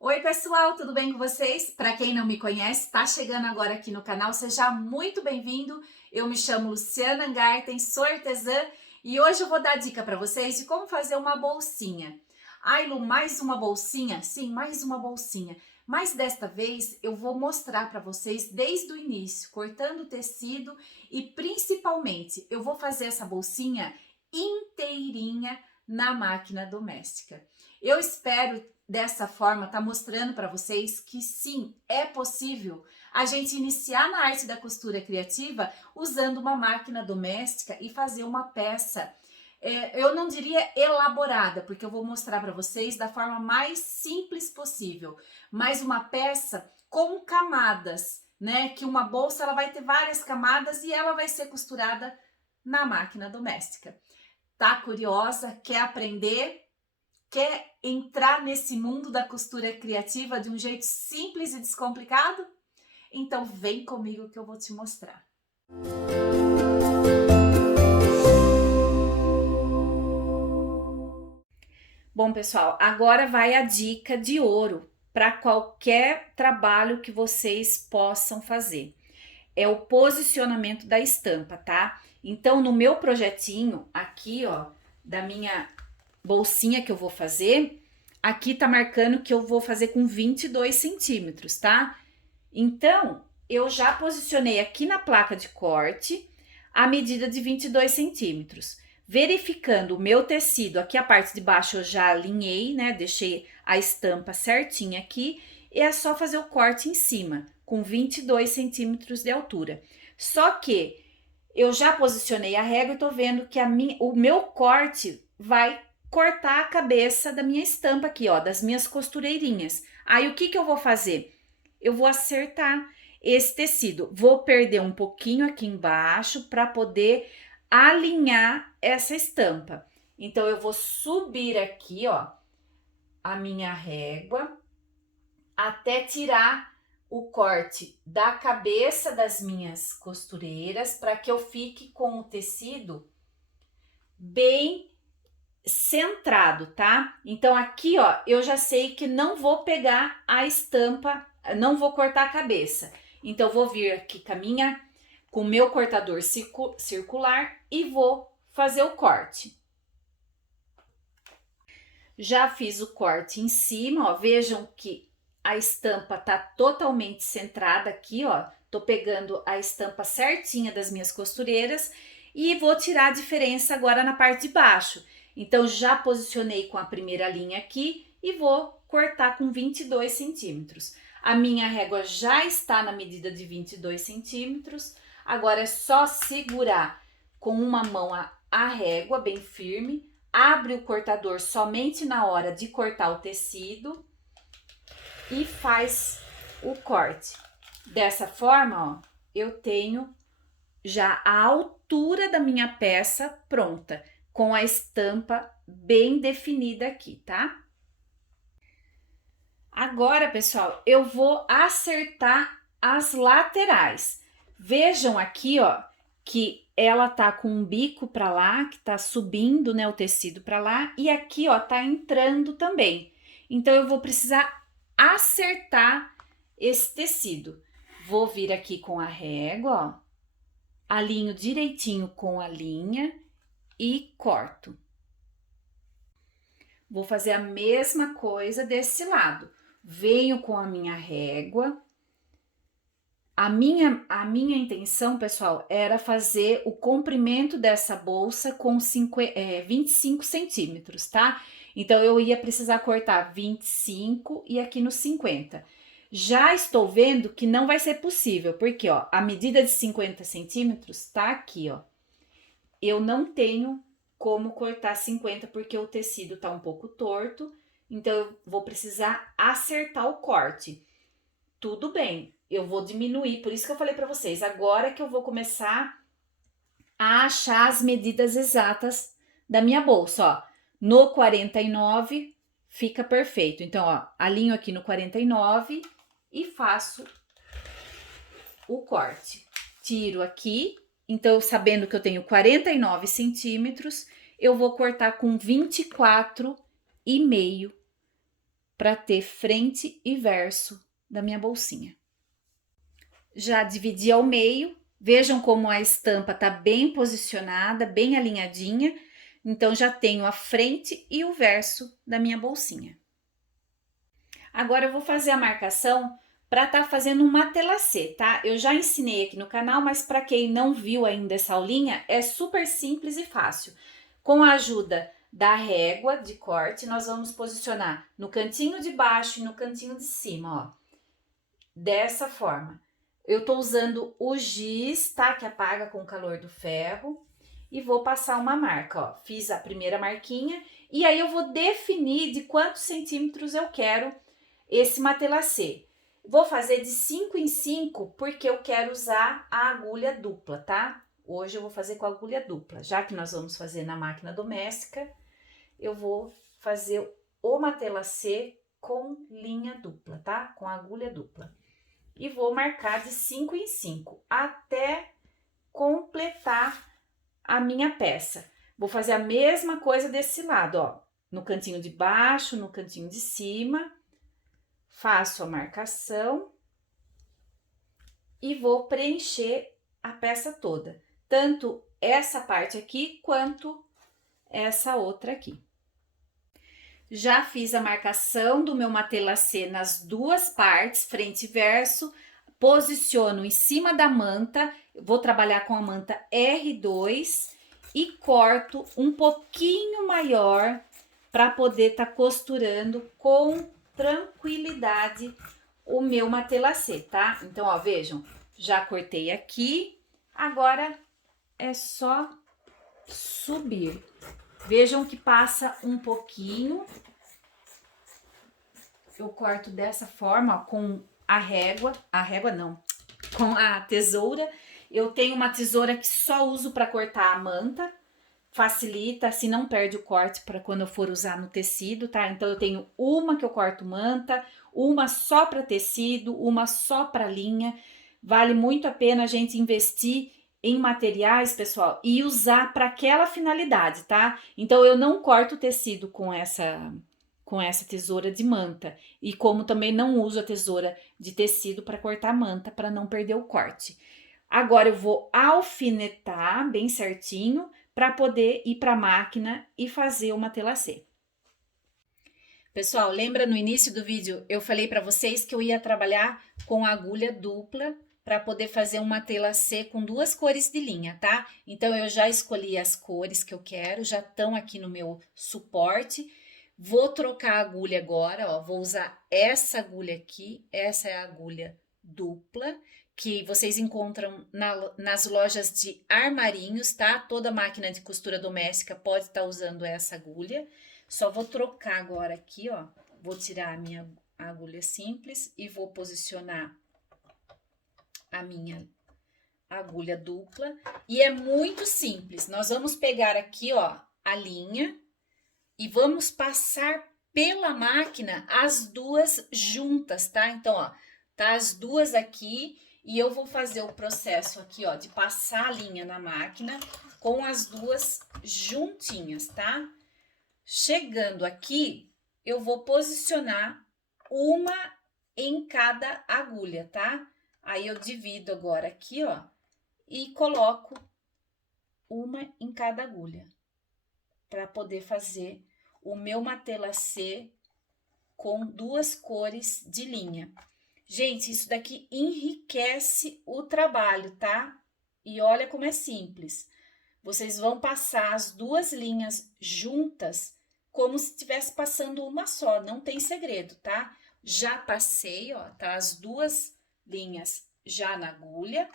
Oi, pessoal, tudo bem com vocês? Para quem não me conhece, está chegando agora aqui no canal, seja muito bem-vindo. Eu me chamo Luciana Angarten, sou artesã e hoje eu vou dar dica para vocês de como fazer uma bolsinha. Ai, Lu, mais uma bolsinha? Sim, mais uma bolsinha. Mas desta vez eu vou mostrar para vocês desde o início, cortando o tecido e principalmente eu vou fazer essa bolsinha inteirinha na máquina doméstica. Eu espero dessa forma tá mostrando para vocês que sim, é possível a gente iniciar na arte da costura criativa usando uma máquina doméstica e fazer uma peça. Eu não diria elaborada, porque eu vou mostrar para vocês da forma mais simples possível, mas uma peça com camadas, né? Que uma bolsa ela vai ter várias camadas e ela vai ser costurada na máquina doméstica. Tá curiosa? Quer aprender? Quer entrar nesse mundo da costura criativa de um jeito simples e descomplicado? Então vem comigo que eu vou te mostrar. Bom, pessoal, agora vai a dica de ouro para qualquer trabalho que vocês possam fazer. É o posicionamento da estampa, tá? Então, no meu projetinho aqui, ó, da minha bolsinha que eu vou fazer, aqui tá marcando que eu vou fazer com 22 centímetros, tá? Então, eu já posicionei aqui na placa de corte a medida de 22 centímetros. Verificando o meu tecido, aqui a parte de baixo eu já alinhei, né? Deixei a estampa certinha aqui. E é só fazer o corte em cima, com 22 centímetros de altura. Só que eu já posicionei a régua e tô vendo que o meu corte vai cortar a cabeça da minha estampa aqui, ó, das minhas costureirinhas. Aí o que eu vou fazer? Eu vou acertar esse tecido. Vou perder um pouquinho aqui embaixo para poder alinhar essa estampa. Então eu vou subir aqui, ó, a minha régua até tirar o corte da cabeça das minhas costureiras para que eu fique com o tecido bem centrado, tá? Então aqui, ó, eu já sei que não vou pegar a estampa, não vou cortar a cabeça. Então vou vir aqui com o meu cortador circular e vou fazer o corte. Já fiz o corte em cima, ó, vejam que a estampa tá totalmente centrada aqui, ó. Tô pegando a estampa certinha das minhas costureiras e vou tirar a diferença agora na parte de baixo. Então, já posicionei com a primeira linha aqui e vou cortar com 22 centímetros. A minha régua já está na medida de 22 centímetros. Agora é só segurar com uma mão a régua bem firme, abre o cortador somente na hora de cortar o tecido e faz o corte. Dessa forma, ó, eu tenho já a altura da minha peça pronta, com a estampa bem definida aqui, tá? Agora, pessoal, eu vou acertar as laterais. Vejam aqui, ó, que ela tá com um bico para lá, que tá subindo, né, o tecido para lá, e aqui, ó, tá entrando também. Então, eu vou precisar acertar esse tecido. Vou vir aqui com a régua, ó, alinho direitinho com a linha e corto. Vou fazer a mesma coisa desse lado. Venho com a minha régua. A minha intenção, pessoal, era fazer o comprimento dessa bolsa com 25 centímetros, tá? Então, eu ia precisar cortar 25 e aqui no 50. Já estou vendo que não vai ser possível, porque, ó, a medida de 50 centímetros tá aqui, ó. Eu não tenho como cortar 50 porque o tecido tá um pouco torto, então eu vou precisar acertar o corte. Tudo bem, eu vou diminuir, por isso que eu falei para vocês, agora que eu vou começar a achar as medidas exatas da minha bolsa, ó. No 49 fica perfeito. Então, ó, alinho aqui no 49 e faço o corte. Tiro aqui, então, sabendo que eu tenho 49 centímetros, eu vou cortar com 24,5 para ter frente e verso da minha bolsinha. Já dividi ao meio, vejam como a estampa tá bem posicionada, bem alinhadinha, então já tenho a frente e o verso da minha bolsinha. Agora eu vou fazer a marcação para estar fazendo um matelacê, tá? Eu já ensinei aqui no canal, mas para quem não viu ainda essa aulinha, é super simples e fácil. Com a ajuda da régua de corte, nós vamos posicionar no cantinho de baixo e no cantinho de cima, ó. Dessa forma. Eu tô usando o giz, tá? Que apaga com o calor do ferro. E vou passar uma marca, ó. Fiz a primeira marquinha e aí eu vou definir de quantos centímetros eu quero esse matelacê. Vou fazer de 5 em 5 porque eu quero usar a agulha dupla, tá? Hoje eu vou fazer com a agulha dupla. Já que nós vamos fazer na máquina doméstica, eu vou fazer o matelacê com linha dupla, tá? Com agulha dupla. E vou marcar de 5 em 5 até completar a minha peça. Vou fazer a mesma coisa desse lado, ó. No cantinho de baixo, no cantinho de cima. Faço a marcação e vou preencher a peça toda. Tanto essa parte aqui, quanto essa outra aqui. Já fiz a marcação do meu matelacê nas duas partes, frente e verso. Posiciono em cima da manta, vou trabalhar com a manta R2 e corto um pouquinho maior para poder estar costurando com tranquilidade o meu matelacê, tá? Então, ó, vejam, já cortei aqui, agora é só subir. Vejam que passa um pouquinho. Eu corto dessa forma, ó, com a régua não, com a tesoura. Eu tenho uma tesoura que só uso para cortar a manta, facilita, assim não perde o corte para quando eu for usar no tecido, tá? Então eu tenho uma que eu corto manta, uma só para tecido, uma só para linha. Vale muito a pena a gente investir em materiais, pessoal, e usar para aquela finalidade, tá? Então eu não corto o tecido com essa tesoura de manta. E como também não uso a tesoura de tecido para cortar manta, para não perder o corte. Agora eu vou alfinetar bem certinho para poder ir para a máquina e fazer o matelacê. Pessoal, lembra no início do vídeo eu falei para vocês que eu ia trabalhar com agulha dupla para poder fazer um matelacê com duas cores de linha, tá? Então eu já escolhi as cores que eu quero, já estão aqui no meu suporte. Vou trocar a agulha agora, ó, vou usar essa agulha aqui, essa é a agulha dupla, que vocês encontram nas lojas de armarinhos, tá? Toda máquina de costura doméstica pode estar usando essa agulha. Só vou trocar agora aqui, ó, vou tirar a minha agulha simples e vou posicionar a minha agulha dupla. E é muito simples, nós vamos pegar aqui, ó, a linha e vamos passar pela máquina as duas juntas, tá? Então, ó, tá as duas aqui e eu vou fazer o processo aqui, ó, de passar a linha na máquina com as duas juntinhas, tá? Chegando aqui, eu vou posicionar uma em cada agulha, tá? Aí eu divido agora aqui, ó, e coloco uma em cada agulha para poder fazer o meu matelacê com duas cores de linha. Gente, isso daqui enriquece o trabalho, tá? E olha como é simples. Vocês vão passar as duas linhas juntas como se estivesse passando uma só, não tem segredo, tá? Já passei, ó, tá as duas linhas já na agulha.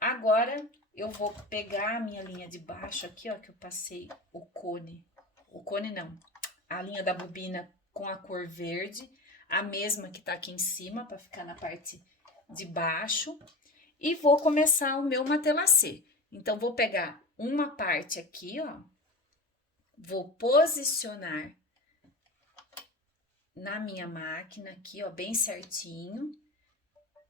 Agora eu vou pegar a minha linha de baixo aqui, ó, que eu passei o cone não, a linha da bobina com a cor verde, a mesma que tá aqui em cima, para ficar na parte de baixo, e vou começar o meu matelacê. Então, vou pegar uma parte aqui, ó, vou posicionar na minha máquina aqui, ó, bem certinho,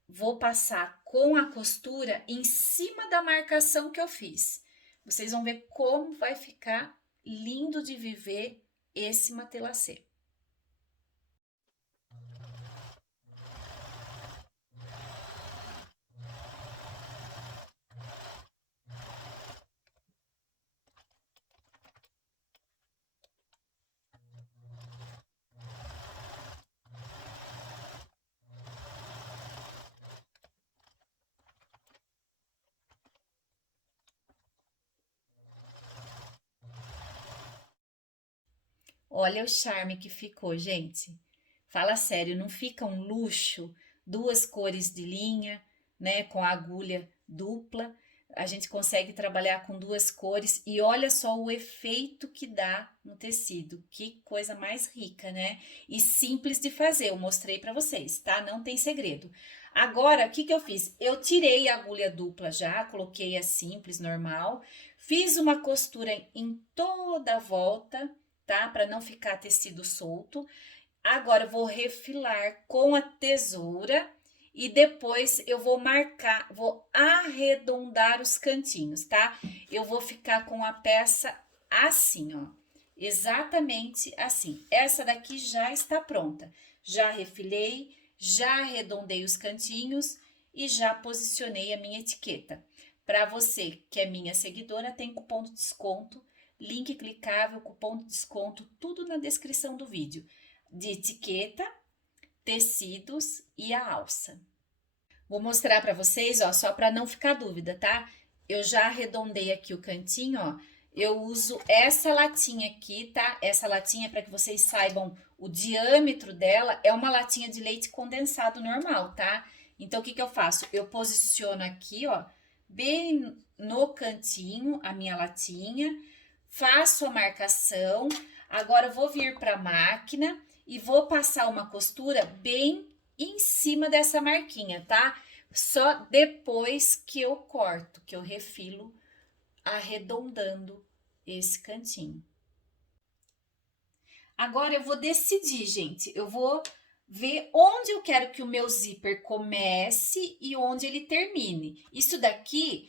vou passar com a costura em cima da marcação que eu fiz. Vocês vão ver como vai ficar lindo de viver esse matelacê. Olha o charme que ficou, gente. Fala sério, não fica um luxo? Duas cores de linha, né, com a agulha dupla. A gente consegue trabalhar com duas cores e olha só o efeito que dá no tecido. Que coisa mais rica, né? E simples de fazer, eu mostrei para vocês, tá? Não tem segredo. Agora, o que que eu fiz? Eu tirei a agulha dupla já, coloquei a simples, normal. Fiz uma costura em toda a volta, tá? Para não ficar tecido solto. Agora eu vou refilar com a tesoura e depois eu vou marcar, vou arredondar os cantinhos, tá? Eu vou ficar com a peça assim, ó. Exatamente assim. Essa daqui já está pronta. Já refilei, já arredondei os cantinhos e já posicionei a minha etiqueta. Para você que é minha seguidora, tem cupom de desconto, link clicável, cupom de desconto, tudo na descrição do vídeo de etiqueta, tecidos e a alça. Vou mostrar para vocês, ó, só para não ficar dúvida, tá? Eu já arredondei aqui o cantinho, ó. Eu uso essa latinha aqui, tá? Essa latinha, para que vocês saibam o diâmetro dela, é uma latinha de leite condensado normal, tá? Então, o que que eu faço? Eu posiciono aqui, ó, bem no cantinho, a minha latinha, faço a marcação. Agora, eu vou vir para a máquina e vou passar uma costura bem em cima dessa marquinha, tá? Só depois que eu corto, que eu refilo, arredondando esse cantinho. Agora eu vou decidir, gente, eu vou ver onde eu quero que o meu zíper comece e onde ele termine. Isso daqui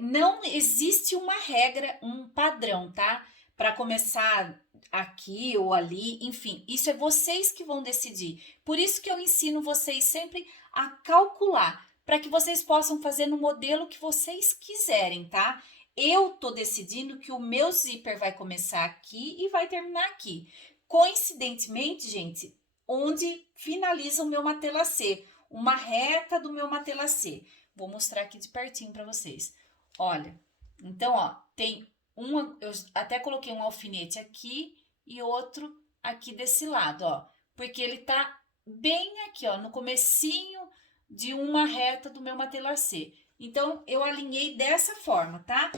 não existe uma regra, um padrão, tá? Para começar aqui ou ali, enfim, isso é vocês que vão decidir. Por isso que eu ensino vocês sempre a calcular, para que vocês possam fazer no modelo que vocês quiserem, tá? Eu tô decidindo que o meu zíper vai começar aqui e vai terminar aqui. Coincidentemente, gente, onde finaliza o meu matelacê, uma reta do meu matelacê. Vou mostrar aqui de pertinho para vocês. Olha, então, ó, tem uma, eu até coloquei um alfinete aqui e outro aqui desse lado, ó, porque ele tá bem aqui, ó, no comecinho de uma reta do meu matelacê. Então, eu alinhei dessa forma, tá?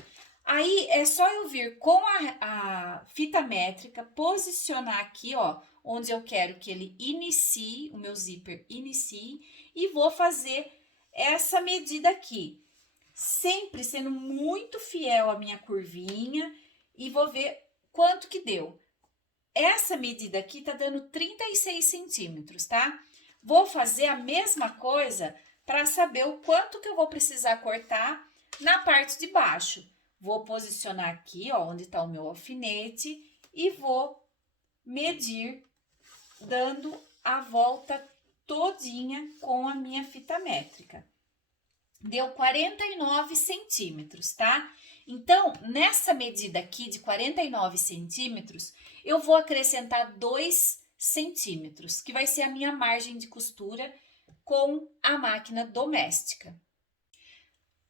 Aí, é só eu vir com a fita métrica, posicionar aqui, ó, onde eu quero que ele inicie, o meu zíper inicie, e vou fazer essa medida aqui. Sempre sendo muito fiel à minha curvinha e vou ver quanto que deu. Essa medida aqui tá dando 36 centímetros, tá? Vou fazer a mesma coisa para saber o quanto que eu vou precisar cortar na parte de baixo. Vou posicionar aqui, ó, onde tá o meu alfinete e vou medir, dando a volta todinha com a minha fita métrica. Deu 49 centímetros, tá? Então, nessa medida aqui de 49 centímetros, eu vou acrescentar 2 centímetros, que vai ser a minha margem de costura com a máquina doméstica.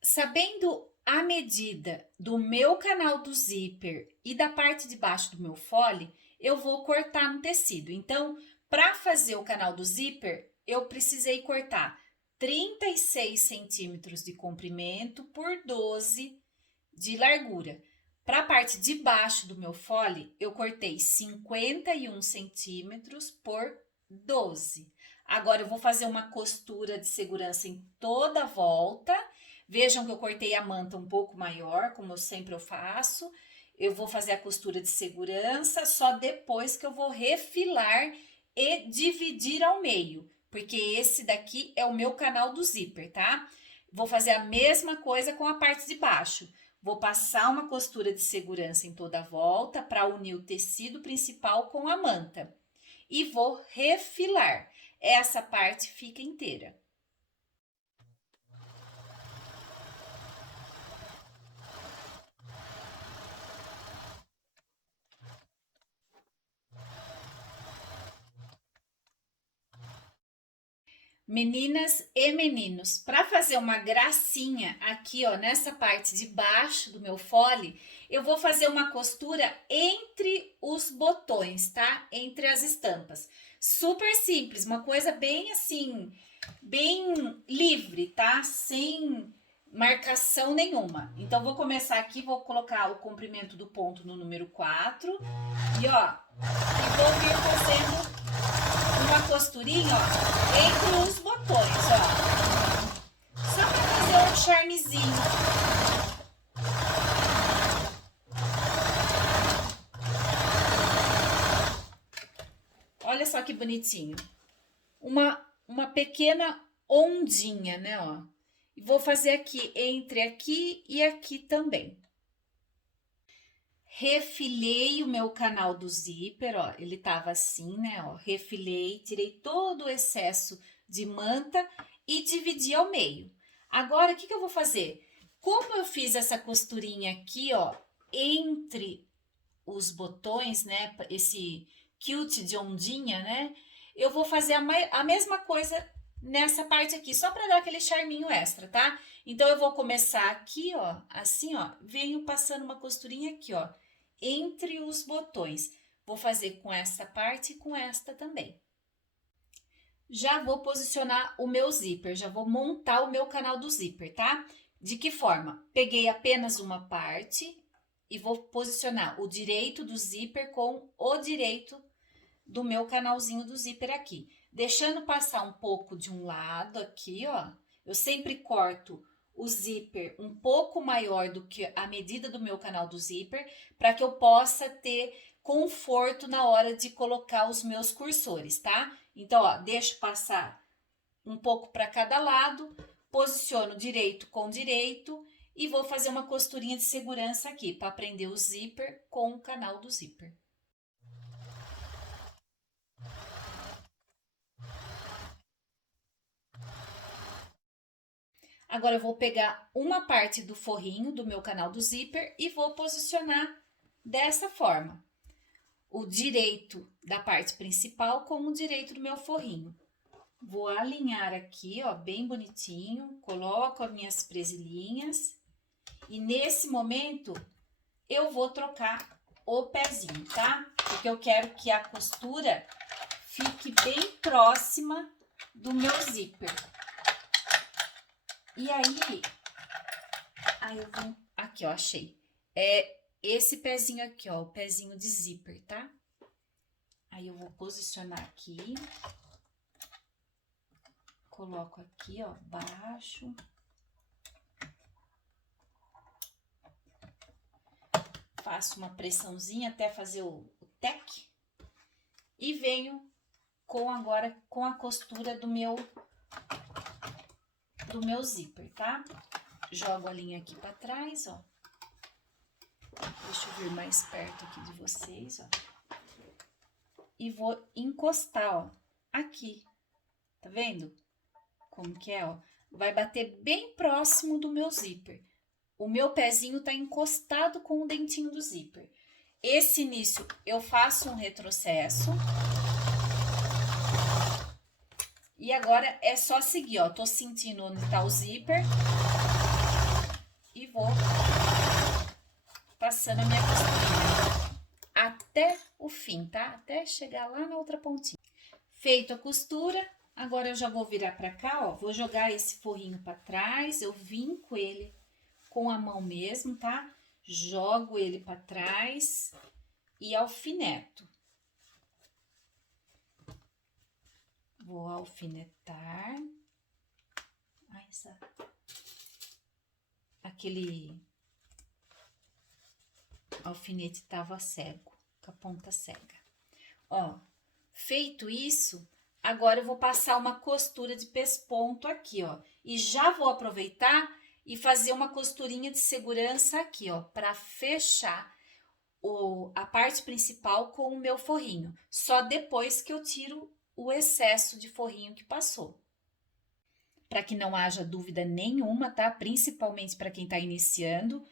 Sabendo a medida do meu canal do zíper e da parte de baixo do meu fole, eu vou cortar no tecido. Então, para fazer o canal do zíper, eu precisei cortar 36 centímetros de comprimento por 12 de largura. Para a parte de baixo do meu fole, eu cortei 51 centímetros por 12. Agora, eu vou fazer uma costura de segurança em toda a volta. Vejam que eu cortei a manta um pouco maior, como eu sempre faço. Eu vou fazer a costura de segurança só depois que eu vou refilar e dividir ao meio, porque esse daqui é o meu canal do zíper, tá? Vou fazer a mesma coisa com a parte de baixo. Vou passar uma costura de segurança em toda a volta para unir o tecido principal com a manta. E vou refilar. Essa parte fica inteira. Meninas e meninos, para fazer uma gracinha aqui, ó, nessa parte de baixo do meu fole, eu vou fazer uma costura entre os botões, tá? Entre as estampas. Super simples, uma coisa bem assim, bem livre, tá? Sem marcação nenhuma. Então, vou começar aqui, vou colocar o comprimento do ponto no número 4 e, ó, e vou vir fazendo uma costurinha, ó, entre os botões, ó. Só para fazer um charmezinho. Olha só que bonitinho. Uma pequena ondinha, né, ó. E vou fazer aqui, entre aqui e aqui também. Refilei o meu canal do zíper, ó, ele tava assim, né, ó, refilei, tirei todo o excesso de manta e dividi ao meio. Agora, o que eu vou fazer? Como eu fiz essa costurinha aqui, ó, entre os botões, né, esse quilt de ondinha, né, eu vou fazer a mesma coisa nessa parte aqui, só para dar aquele charminho extra, tá? Então, eu vou começar aqui, ó, assim, ó, venho passando uma costurinha aqui, ó, entre os botões. Vou fazer com essa parte e com esta também. Já vou posicionar o meu zíper, já vou montar o meu canal do zíper, tá? De que forma? Peguei apenas uma parte e vou posicionar o direito do zíper com o direito do meu canalzinho do zíper aqui. Deixando passar um pouco de um lado aqui, ó. Eu sempre corto o zíper um pouco maior do que a medida do meu canal do zíper, para que eu possa ter conforto na hora de colocar os meus cursores, tá? Então, ó, deixo passar um pouco para cada lado, posiciono direito com direito e vou fazer uma costurinha de segurança aqui, para prender o zíper com o canal do zíper. Agora, eu vou pegar uma parte do forrinho do meu canal do zíper e vou posicionar dessa forma. O direito da parte principal com o direito do meu forrinho. Vou alinhar aqui, ó, bem bonitinho. Coloco as minhas presilhinhas. E nesse momento, eu vou trocar o pezinho, tá? Porque eu quero que a costura fique bem próxima do meu zíper. E aí eu vou, aqui ó, achei, esse pezinho aqui ó, o pezinho de zíper, tá? Aí eu vou posicionar aqui, coloco aqui ó, baixo, faço uma pressãozinha até fazer o tec e venho agora com a costura do meu zíper, tá? Jogo a linha aqui pra trás, ó. Deixa eu vir mais perto aqui de vocês, ó. E vou encostar, ó, aqui. Tá vendo? Como que é, ó? Vai bater bem próximo do meu zíper. O meu pezinho tá encostado com o dentinho do zíper. Esse início eu faço um retrocesso. E agora é só seguir, ó. Tô sentindo onde tá o zíper. E vou passando a minha costurinha até o fim, tá? Até chegar lá na outra pontinha. Feito a costura, agora eu já vou virar pra cá, ó. Vou jogar esse forrinho pra trás, eu vinco ele com a mão mesmo, tá? Jogo ele pra trás e alfineto. Vou alfinetar. Ai, aquele alfinete tava cego, com a ponta cega. Ó, feito isso, agora eu vou passar uma costura de pesponto aqui, ó. E já vou aproveitar e fazer uma costurinha de segurança aqui, ó, para fechar a parte principal com o meu forrinho. Só depois que eu tiro o excesso de forrinho que passou. Para que não haja dúvida nenhuma, tá? Principalmente para quem tá iniciando,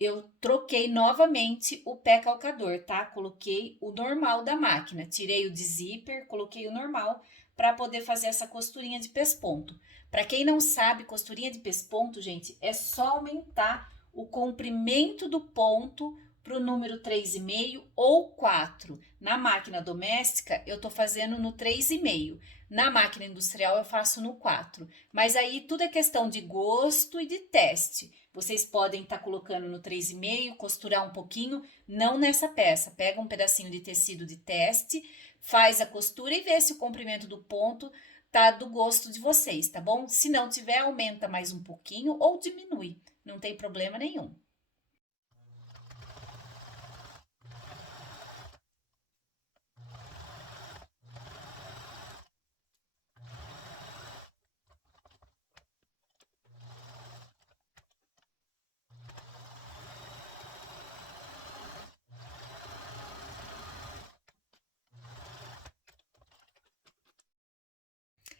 eu troquei novamente o pé calcador, tá? Coloquei o normal da máquina, tirei o de zíper, coloquei o normal para poder fazer essa costurinha de pesponto. Para quem não sabe, costurinha de pesponto, gente, é só aumentar o comprimento do ponto para o número 3,5 ou 4. Na máquina doméstica, eu tô fazendo no 3,5. Na máquina industrial, eu faço no 4. Mas aí tudo é questão de gosto e de teste. Vocês podem estar colocando no 3,5, costurar um pouquinho, não nessa peça. Pega um pedacinho de tecido de teste, faz a costura e vê se o comprimento do ponto tá do gosto de vocês, tá bom? Se não tiver, aumenta mais um pouquinho ou diminui, não tem problema nenhum.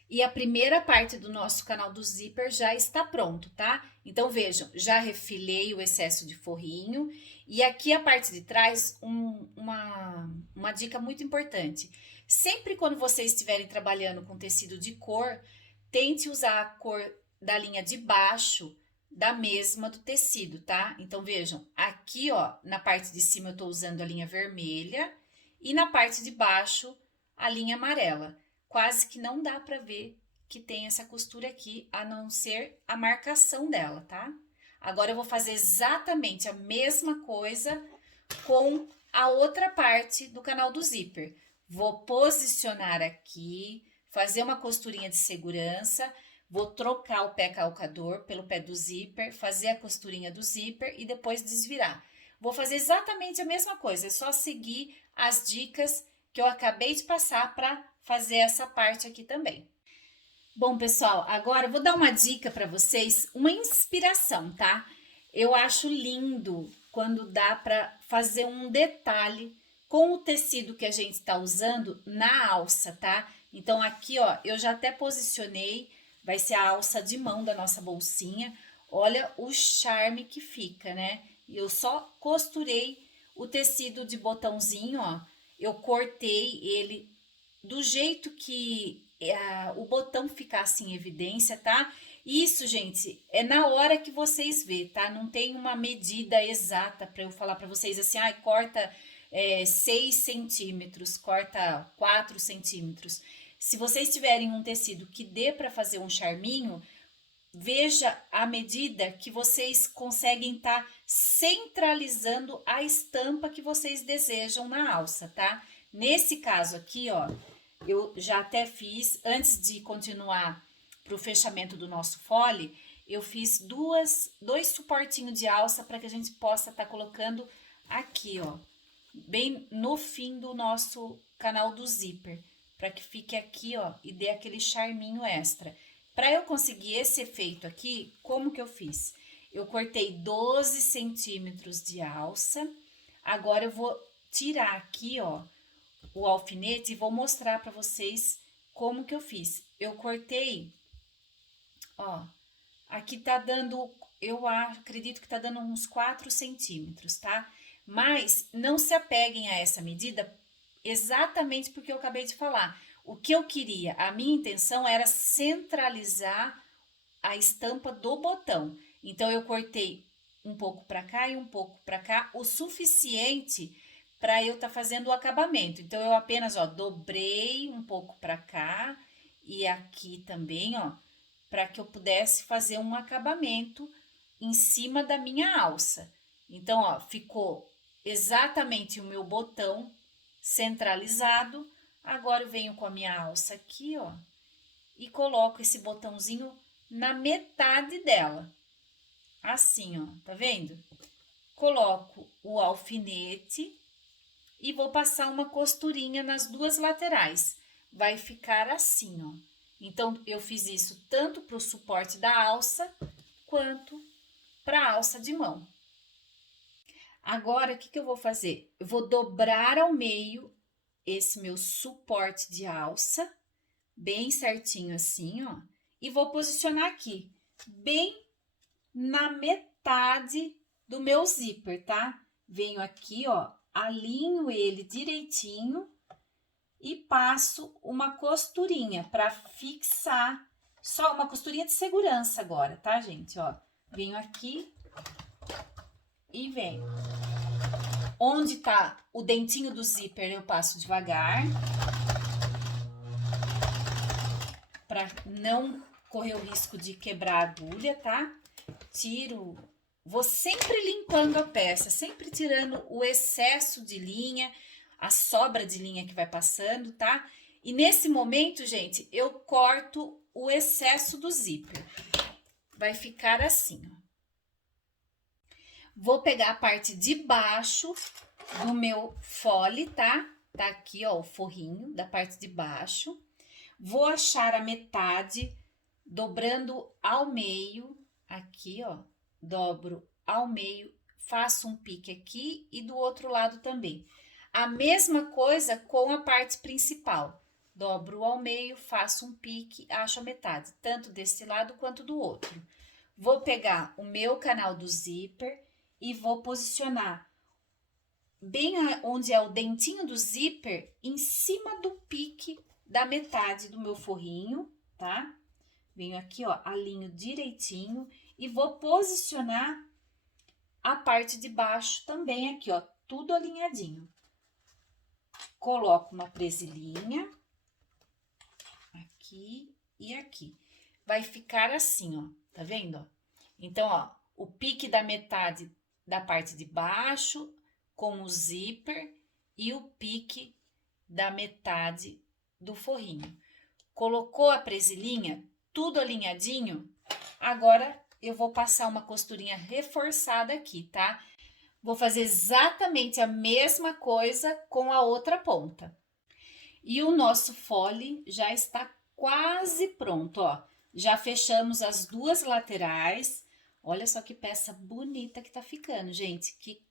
E a primeira parte do nosso canal do zíper já está pronto, tá? Então vejam, já refilei o excesso de forrinho. E aqui a parte de trás, uma dica muito importante. Sempre quando vocês estiverem trabalhando com tecido de cor, tente usar a cor da linha de baixo da mesma do tecido, tá? Então vejam, aqui ó, na parte de cima eu tô usando a linha vermelha e na parte de baixo a linha amarela. Quase que não dá para ver que tem essa costura aqui, a não ser a marcação dela, tá? Agora eu vou fazer exatamente a mesma coisa com a outra parte do canal do zíper. Vou posicionar aqui, fazer uma costurinha de segurança, vou trocar o pé calcador pelo pé do zíper, fazer a costurinha do zíper e depois desvirar. Vou fazer exatamente a mesma coisa, é só seguir as dicas que eu acabei de passar para fazer essa parte aqui também. Bom, pessoal, agora eu vou dar uma dica para vocês, uma inspiração, tá? Eu acho lindo quando dá para fazer um detalhe com o tecido que a gente está usando na alça, tá? Então aqui, ó, eu já até posicionei, vai ser a alça de mão da nossa bolsinha. Olha o charme que fica, né? E eu só costurei o tecido de botãozinho, ó. Eu cortei ele do jeito que o botão ficasse em evidência, tá? Isso, gente, é na hora que vocês vê, tá? Não tem uma medida exata para eu falar para vocês assim, ah, corta 6 centímetros, corta 4 centímetros. Se vocês tiverem um tecido que dê para fazer um charminho, veja a medida que vocês conseguem estar centralizando a estampa que vocês desejam na alça, tá? Nesse caso aqui, ó, eu já até fiz, antes de continuar para o fechamento do nosso fole, eu fiz dois suportinhos de alça para que a gente possa estar colocando aqui, ó, bem no fim do nosso canal do zíper, para que fique aqui, ó, e dê aquele charminho extra. Para eu conseguir esse efeito aqui, como que eu fiz? Eu cortei 12 centímetros de alça, agora eu vou tirar aqui, ó, o alfinete e vou mostrar para vocês como que eu fiz. Eu cortei, ó, aqui tá dando, eu acredito que tá dando uns 4 centímetros, tá? Mas não se apeguem a essa medida exatamente porque eu acabei de falar. O que eu queria, a minha intenção era centralizar a estampa do botão. Então, eu cortei um pouco para cá e um pouco para cá, o suficiente para eu estar fazendo o acabamento. Então, eu apenas, ó, dobrei um pouco para cá e aqui também, ó, para que eu pudesse fazer um acabamento em cima da minha alça. Então, ó, ficou exatamente o meu botão centralizado. Agora eu venho com a minha alça aqui, ó, e coloco esse botãozinho na metade dela. Assim, ó, tá vendo? Coloco o alfinete e vou passar uma costurinha nas duas laterais. Vai ficar assim, ó. Então, eu fiz isso tanto para o suporte da alça, quanto para a alça de mão. Agora, o que que eu vou fazer? Eu vou dobrar ao meio esse meu suporte de alça, bem certinho assim, ó. E vou posicionar aqui, bem na metade do meu zíper, tá? Venho aqui, ó, alinho ele direitinho e passo uma costurinha para fixar, só uma costurinha de segurança agora, tá, gente? Ó, venho aqui e venho. Onde tá o dentinho do zíper, eu passo devagar, para não correr o risco de quebrar a agulha, tá? Tiro, vou sempre limpando a peça, sempre tirando o excesso de linha, a sobra de linha que vai passando, tá? E nesse momento, gente, eu corto o excesso do zíper. Vai ficar assim, ó. Vou pegar a parte de baixo do meu fole, tá? Tá aqui, ó, o forrinho da parte de baixo. Vou achar a metade, dobrando ao meio, aqui, ó, dobro ao meio, faço um pique aqui e do outro lado também. A mesma coisa com a parte principal. Dobro ao meio, faço um pique, acho a metade, tanto desse lado quanto do outro. Vou pegar o meu canal do zíper e vou posicionar bem onde é o dentinho do zíper, em cima do pique da metade do meu forrinho, tá? Venho aqui, ó, alinho direitinho e vou posicionar a parte de baixo também aqui, ó, tudo alinhadinho. Coloco uma presilhinha aqui e aqui. Vai ficar assim, ó, tá vendo, ó? Então, ó, o pique da metade da parte de baixo com o zíper e o pique da metade do forrinho. Colocou a presilhinha, tudo alinhadinho, agora eu vou passar uma costurinha reforçada aqui, tá? Vou fazer exatamente a mesma coisa com a outra ponta. E o nosso fole já está quase pronto, ó. Já fechamos as duas laterais. Olha só que peça bonita que tá ficando, gente. Que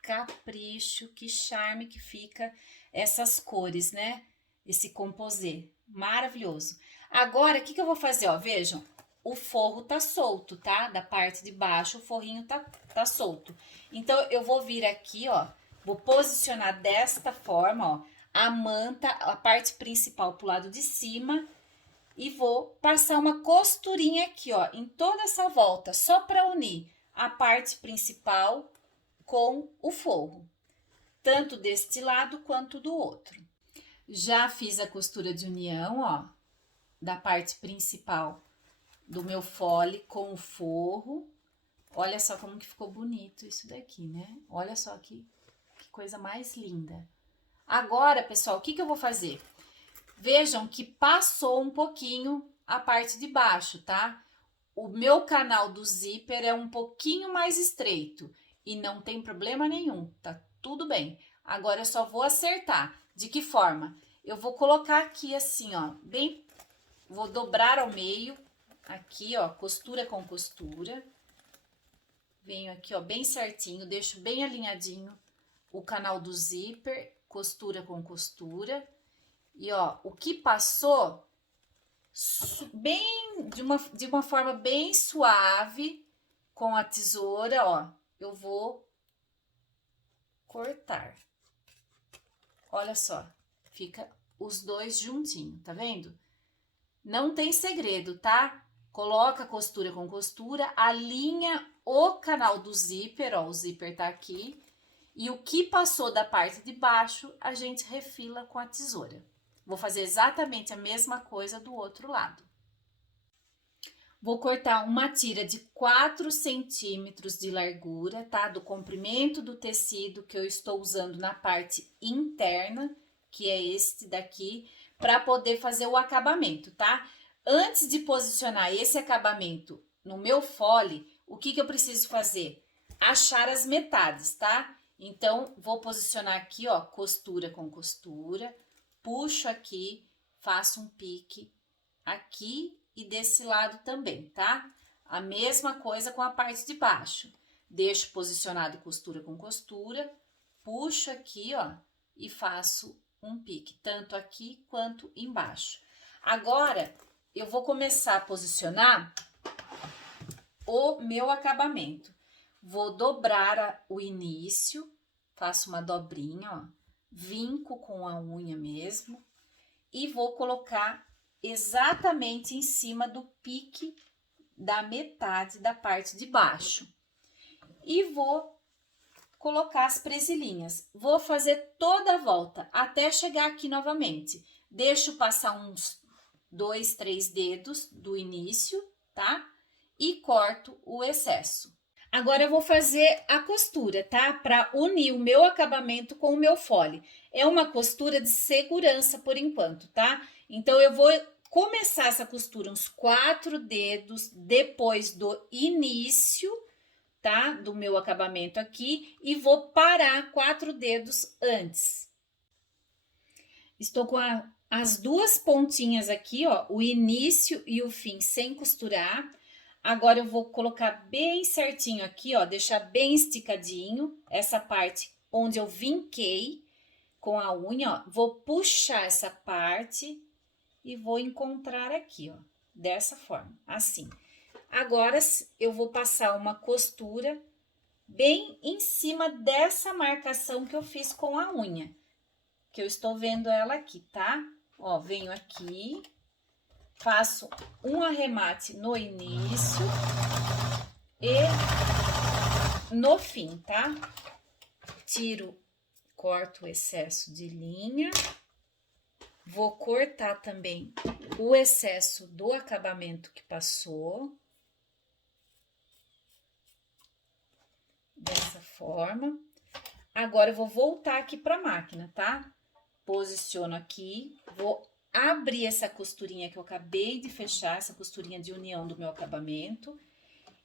capricho, que charme que fica essas cores, né? Esse composê, maravilhoso. Agora, o que eu vou fazer, ó? Vejam, o forro tá solto, tá? Da parte de baixo, o forrinho tá solto. Então, eu vou vir aqui, ó, vou posicionar desta forma, ó, a manta, a parte principal pro lado de cima e vou passar uma costurinha aqui, ó, em toda essa volta, só para unir a parte principal com o forro, tanto deste lado quanto do outro. Já fiz a costura de união, ó, da parte principal do meu fole com o forro. Olha só como que ficou bonito isso daqui, né? Olha só que coisa mais linda. Agora, pessoal, o que eu vou fazer? Vejam que passou um pouquinho a parte de baixo, tá? O meu canal do zíper é um pouquinho mais estreito e não tem problema nenhum, tá tudo bem. Agora eu só vou acertar. De que forma? Eu vou colocar aqui assim, ó, bem, vou dobrar ao meio, aqui, ó, costura com costura. Venho aqui, ó, bem certinho, deixo bem alinhadinho o canal do zíper, costura com costura. E, ó, o que passou, bem, de uma forma bem suave, com a tesoura, ó, eu vou cortar. Olha só, fica os dois juntinhos, tá vendo? Não tem segredo, tá? Coloca costura com costura, alinha o canal do zíper, ó, o zíper tá aqui. E o que passou da parte de baixo, a gente refila com a tesoura. Vou fazer exatamente a mesma coisa do outro lado. Vou cortar uma tira de 4 centímetros de largura, tá? Do comprimento do tecido que eu estou usando na parte interna, que é este daqui, para poder fazer o acabamento, tá? Antes de posicionar esse acabamento no meu fole, o que eu preciso fazer? Achar as metades, tá? Então, vou posicionar aqui, ó, costura com costura, puxo aqui, faço um pique aqui e desse lado também, tá? A mesma coisa com a parte de baixo. Deixo posicionado costura com costura, puxo aqui, ó, e faço um pique, tanto aqui quanto embaixo. Agora, eu vou começar a posicionar o meu acabamento. Vou dobrar o início, faço uma dobrinha, ó, vinco com a unha mesmo, e vou colocar exatamente em cima do pique da metade da parte de baixo. E vou colocar as presilhinhas. Vou fazer toda a volta até chegar aqui novamente. Deixo passar uns 2, 3 dedos do início, tá? E corto o excesso. Agora eu vou fazer a costura, tá? Para unir o meu acabamento com o meu fole. É uma costura de segurança por enquanto, tá? Então eu vou começar essa costura uns 4 dedos depois do início, tá? Do meu acabamento aqui e vou parar 4 dedos antes. Estou com as duas pontinhas aqui, ó, o início e o fim sem costurar. Agora eu vou colocar bem certinho aqui, ó, deixar bem esticadinho essa parte onde eu vinquei com a unha, ó. Vou puxar essa parte e vou encontrar aqui, ó, dessa forma, assim. Agora eu vou passar uma costura bem em cima dessa marcação que eu fiz com a unha, que eu estou vendo ela aqui, tá? Ó, venho aqui, faço um arremate no início e no fim, tá? Tiro, corto o excesso de linha. Vou cortar também o excesso do acabamento que passou. Dessa forma. Agora eu vou voltar aqui para a máquina, tá? Posiciono aqui, vou abrir essa costurinha que eu acabei de fechar, essa costurinha de união do meu acabamento,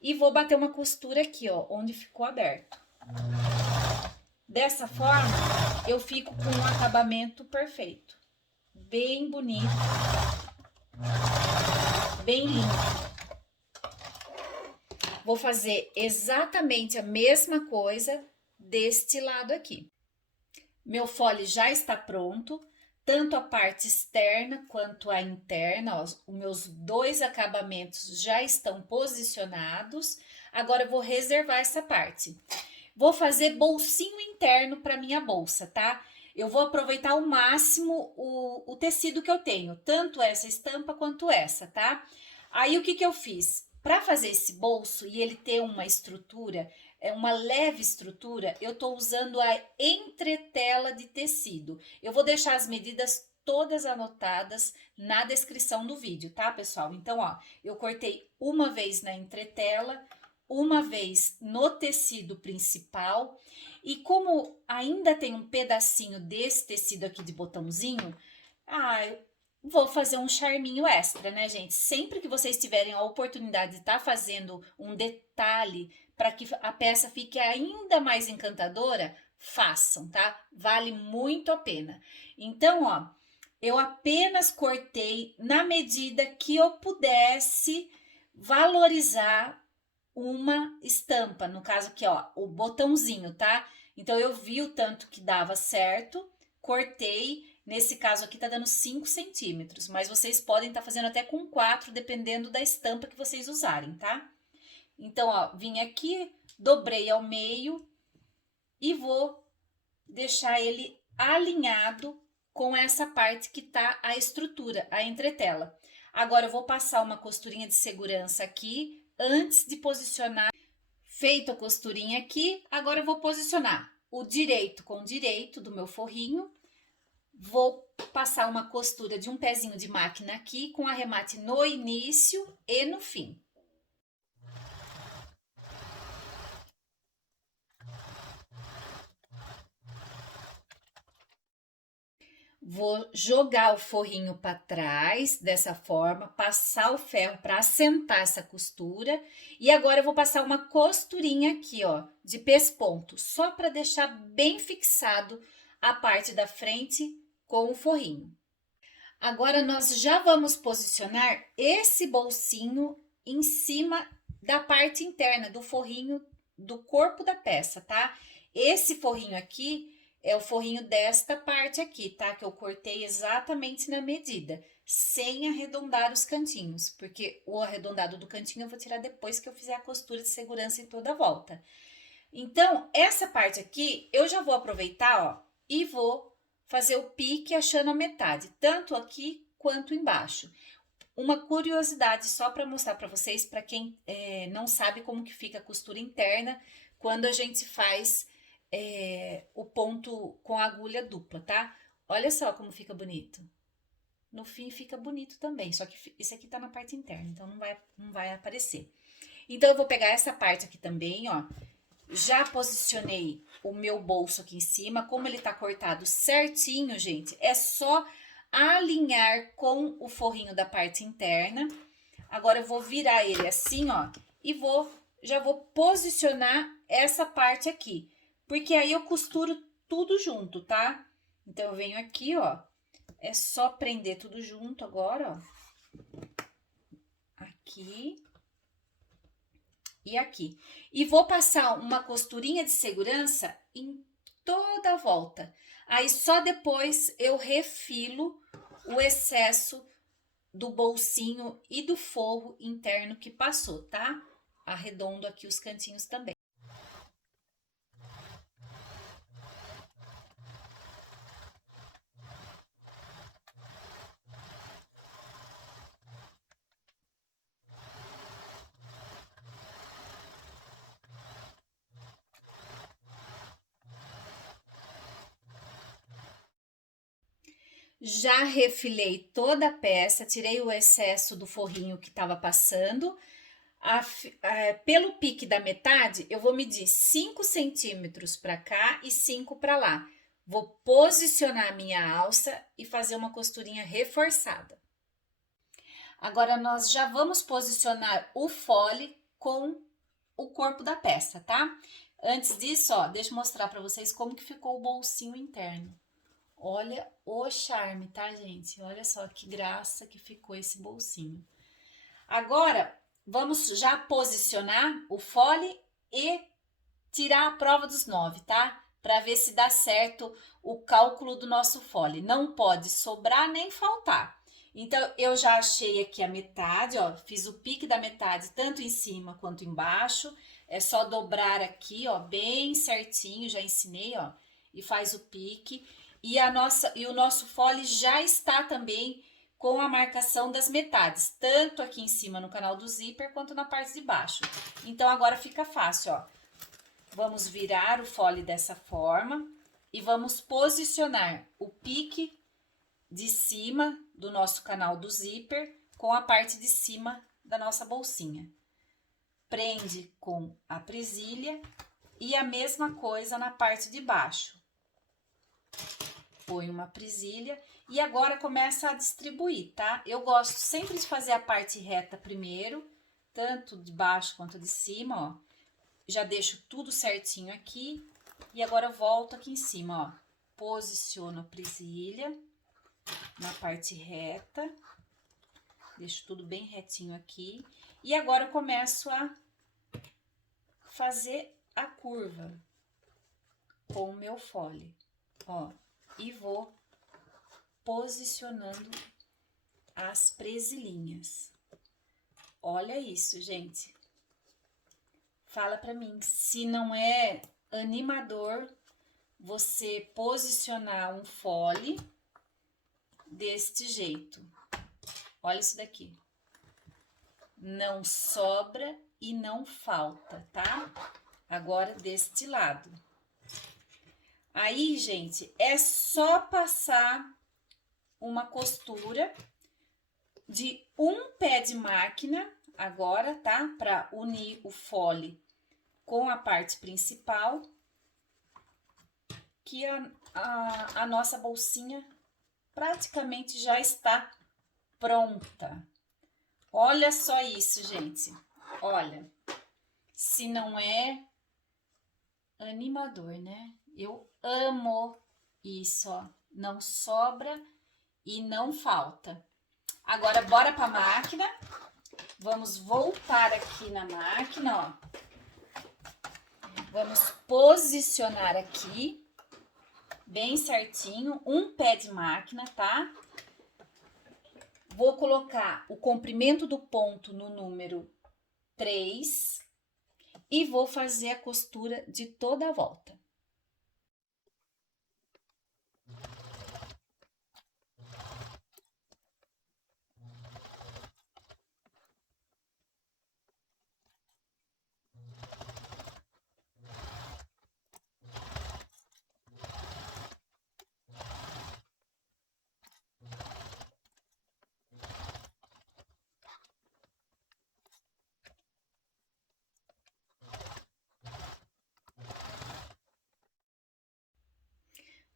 e vou bater uma costura aqui, ó, onde ficou aberto. Dessa forma, eu fico com um acabamento perfeito, bem bonito, bem limpo. Vou fazer exatamente a mesma coisa deste lado aqui. Meu fole já está pronto, tanto a parte externa quanto a interna, ó, os meus dois acabamentos já estão posicionados. Agora eu vou reservar essa parte. Vou fazer bolsinho interno para minha bolsa, tá? Eu vou aproveitar ao máximo o tecido que eu tenho, tanto essa estampa quanto essa, tá? Aí o que eu fiz? Para fazer esse bolso e ele ter uma estrutura, uma leve estrutura, eu tô usando a entretela de tecido. Eu vou deixar as medidas todas anotadas na descrição do vídeo, tá, pessoal? Então, ó, eu cortei uma vez na entretela, uma vez no tecido principal, e como ainda tem um pedacinho desse tecido aqui de botãozinho, eu vou fazer um charminho extra, né, gente? Sempre que vocês tiverem a oportunidade de estar fazendo um detalhe para que a peça fique ainda mais encantadora, façam, tá? Vale muito a pena. Então, ó, eu apenas cortei na medida que eu pudesse valorizar uma estampa, no caso aqui, ó, o botãozinho, tá? Então, eu vi o tanto que dava certo, cortei. Nesse caso aqui tá dando 5 centímetros, mas vocês podem estar fazendo até com 4, dependendo da estampa que vocês usarem, tá? Então, ó, vim aqui, dobrei ao meio e vou deixar ele alinhado com essa parte que tá a estrutura, a entretela. Agora, eu vou passar uma costurinha de segurança aqui, antes de posicionar. Feito a costurinha aqui, agora eu vou posicionar o direito com o direito do meu forrinho. Vou passar uma costura de um pezinho de máquina aqui, com arremate no início e no fim. Vou jogar o forrinho para trás, dessa forma, passar o ferro para assentar essa costura. E agora eu vou passar uma costurinha aqui, ó, de pesponto, só para deixar bem fixado a parte da frente com o forrinho. Agora, nós já vamos posicionar esse bolsinho em cima da parte interna do forrinho do corpo da peça, tá? Esse forrinho aqui é o forrinho desta parte aqui, tá? Que eu cortei exatamente na medida, sem arredondar os cantinhos, porque o arredondado do cantinho eu vou tirar depois que eu fizer a costura de segurança em toda a volta. Então, essa parte aqui, eu já vou aproveitar, ó, e vou fazer o pique achando a metade, tanto aqui quanto embaixo. Uma curiosidade só para mostrar para vocês, para quem não sabe como que fica a costura interna quando a gente faz o ponto com a agulha dupla, tá? Olha só como fica bonito. No fim fica bonito também, só que isso aqui tá na parte interna, então não vai aparecer. Então eu vou pegar essa parte aqui também, ó. Já posicionei o meu bolso aqui em cima, como ele tá cortado certinho, gente, é só alinhar com o forrinho da parte interna. Agora eu vou virar ele assim, ó, e já vou posicionar essa parte aqui, porque aí eu costuro tudo junto, tá? Então eu venho aqui, ó, é só prender tudo junto agora, ó. Aqui e aqui. E vou passar uma costurinha de segurança em toda a volta. Aí só depois eu refilo o excesso do bolsinho e do forro interno que passou, tá? Arredondo aqui os cantinhos também. Já refilei toda a peça, tirei o excesso do forrinho que estava passando. Pelo pique da metade, eu vou medir 5 centímetros para cá e 5 para lá. Vou posicionar a minha alça e fazer uma costurinha reforçada. Agora, nós já vamos posicionar o fole com o corpo da peça, tá? Antes disso, ó, deixa eu mostrar para vocês como que ficou o bolsinho interno. Olha o charme, tá, gente? Olha só que graça que ficou esse bolsinho. Agora, vamos já posicionar o fole e tirar a prova dos 9, tá? Para ver se dá certo o cálculo do nosso fole. Não pode sobrar nem faltar. Então, eu já achei aqui a metade, ó. Fiz o pique da metade, tanto em cima quanto embaixo. É só dobrar aqui, ó, bem certinho. Já ensinei, ó. E faz o pique. E o nosso fole já está também com a marcação das metades, tanto aqui em cima no canal do zíper, quanto na parte de baixo. Então, agora fica fácil, ó. Vamos virar o fole dessa forma e vamos posicionar o pique de cima do nosso canal do zíper com a parte de cima da nossa bolsinha. Prende com a presilha e a mesma coisa na parte de baixo. Põe uma presilha e agora começa a distribuir, tá? Eu gosto sempre de fazer a parte reta primeiro, tanto de baixo quanto de cima, ó. Já deixo tudo certinho aqui e agora eu volto aqui em cima, ó. Posiciono a presilha na parte reta, deixo tudo bem retinho aqui e agora eu começo a fazer a curva com o meu fole, ó. E vou posicionando as presilhinhas. Olha isso, gente. Fala pra mim, se não é animador você posicionar um fole deste jeito. Olha isso daqui. Não sobra e não falta, tá? Agora deste lado. Aí, gente, é só passar uma costura de um pé de máquina agora, tá? Para unir o fole com a parte principal, que a nossa bolsinha praticamente já está pronta. Olha só isso, gente. Olha, se não é animador, né? Eu amo isso, ó. Não sobra e não falta. Agora, bora pra máquina. Vamos voltar aqui na máquina, ó. Vamos posicionar aqui, bem certinho, um pé de máquina, tá? Vou colocar o comprimento do ponto no número 3 e vou fazer a costura de toda a volta.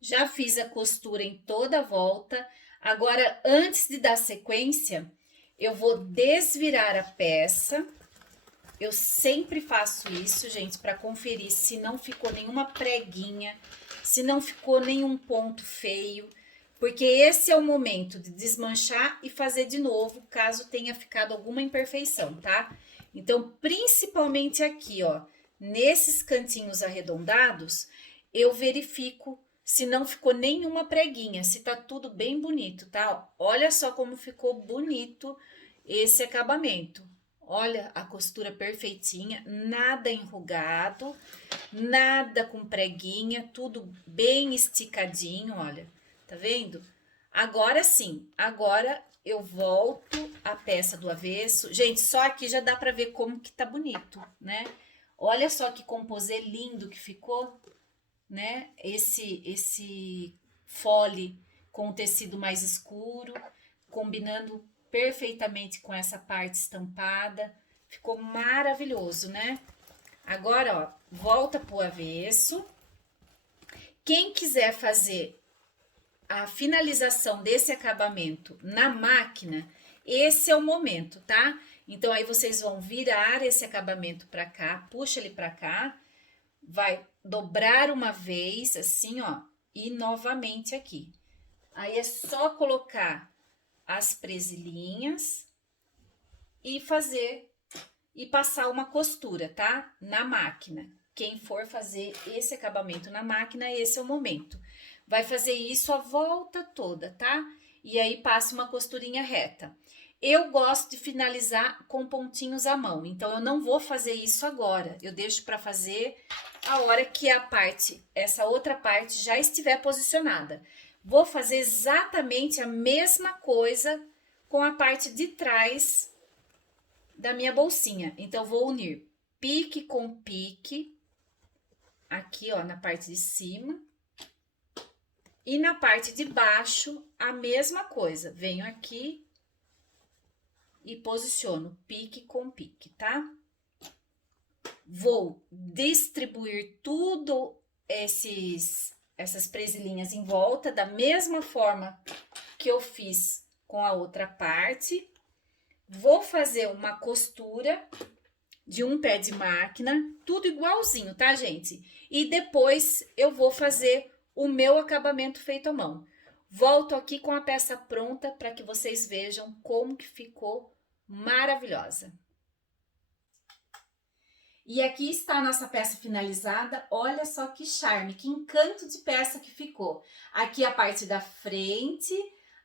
Já fiz a costura em toda a volta. Agora, antes de dar sequência, eu vou desvirar a peça. Eu sempre faço isso, gente, para conferir se não ficou nenhuma preguinha, se não ficou nenhum ponto feio, porque esse é o momento de desmanchar e fazer de novo, caso tenha ficado alguma imperfeição, tá? Então, principalmente aqui, ó, nesses cantinhos arredondados, eu verifico se não ficou nenhuma preguinha, se tá tudo bem bonito, tá? Olha só como ficou bonito esse acabamento. Olha a costura perfeitinha, nada enrugado, nada com preguinha, tudo bem esticadinho, olha, tá vendo? Agora sim, agora eu volto a peça do avesso. Gente, só aqui já dá pra ver como que tá bonito, né? Olha só que composê lindo que ficou, né? Esse fole com o tecido mais escuro, combinando perfeitamente com essa parte estampada. Ficou maravilhoso, né? Agora, ó, volta pro avesso. Quem quiser fazer a finalização desse acabamento na máquina, esse é o momento, tá? Então, aí vocês vão virar esse acabamento pra cá, puxa ele pra cá, vai dobrar uma vez, assim, ó, e novamente aqui. Aí é só colocar as presilhinhas e fazer e passar uma costura, tá? Na máquina. Quem for fazer esse acabamento na máquina, esse é o momento. Vai fazer isso a volta toda, tá? E aí passa uma costurinha reta. Eu gosto de finalizar com pontinhos à mão, então eu não vou fazer isso agora. Eu deixo para fazer a hora que a parte, essa outra parte já estiver posicionada. Vou fazer exatamente a mesma coisa com a parte de trás da minha bolsinha. Então, vou unir pique com pique, aqui, ó, na parte de cima. E na parte de baixo, a mesma coisa. Venho aqui e posiciono pique com pique, tá? Vou distribuir tudo essas presilhinhas em volta, da mesma forma que eu fiz com a outra parte. Vou fazer uma costura de um pé de máquina, tudo igualzinho, tá, gente? E depois eu vou fazer o meu acabamento feito à mão. Volto aqui com a peça pronta para que vocês vejam como que ficou maravilhosa. E aqui está a nossa peça finalizada. Olha só que charme, que encanto de peça que ficou. Aqui a parte da frente,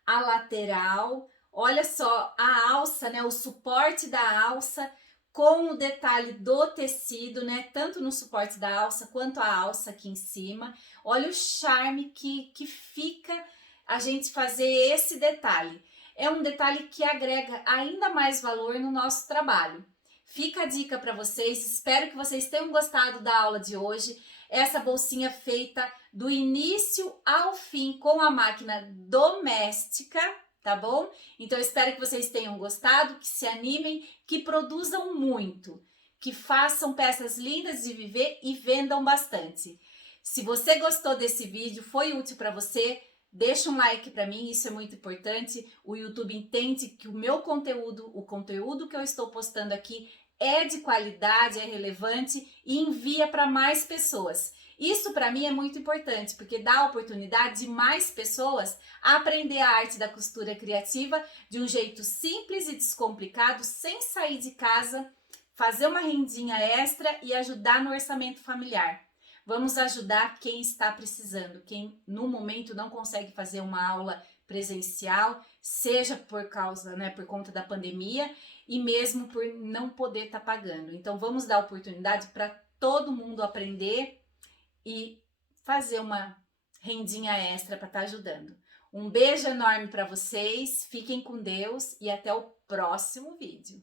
a lateral. Olha só a alça, né? O suporte da alça com o detalhe do tecido, né? Tanto no suporte da alça quanto a alça aqui em cima. Olha o charme que fica a gente fazer esse detalhe. É um detalhe que agrega ainda mais valor no nosso trabalho. Fica a dica para vocês, espero que vocês tenham gostado da aula de hoje. Essa bolsinha feita do início ao fim com a máquina doméstica, tá bom? Então, espero que vocês tenham gostado, que se animem, que produzam muito, que façam peças lindas de viver e vendam bastante. Se você gostou desse vídeo, foi útil para você, deixa um like para mim, isso é muito importante. O YouTube entende que o meu conteúdo, o conteúdo que eu estou postando aqui é de qualidade, é relevante e envia para mais pessoas. Isso para mim é muito importante, porque dá a oportunidade de mais pessoas aprender a arte da costura criativa de um jeito simples e descomplicado, sem sair de casa, fazer uma rendinha extra e ajudar no orçamento familiar. Vamos ajudar quem está precisando, quem no momento não consegue fazer uma aula presencial, seja por causa, né, por conta da pandemia e mesmo por não poder estar pagando. Então vamos dar oportunidade para todo mundo aprender e fazer uma rendinha extra para estar ajudando. Um beijo enorme para vocês, fiquem com Deus e até o próximo vídeo.